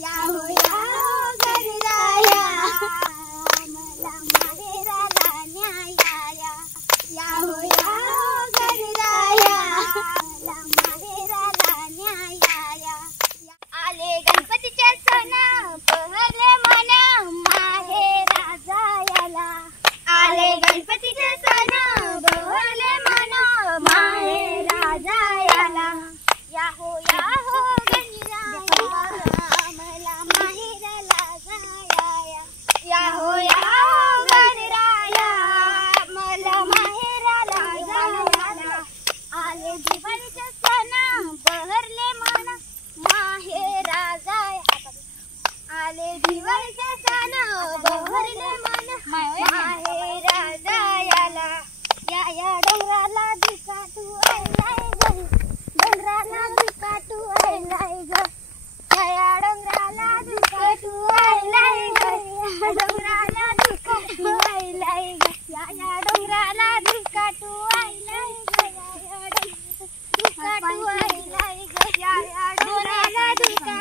Yahoo Yahoo Ganaraya मला माहेराला न्याया Yahoo Yahoo Ganaraya मला माहेराला न्याया आले गणपतीचे सण बहरले मन माहेरा जायला आले गणपतीचे सण बहरले मन माहेरा जायला Yahoo Yahoo Yahoo Yahoo Ganaraya मला माहेराला जायला आले दिवाळीचे सण बहरले मन माहेरा जायला आले दिवाळीचे सण बहरले मन माहेरा जायला या डोंगराला दुकाटू आलाय ग डोंगराला दुकाटू आलाय ग या डोंगराला दुकाटू आलाय ग डोंगराला दुकाटू आलाय ग या डोंगराला दुकाटू आलाय ग दुकाटू आलाय ग या डोंगराला दुकाटू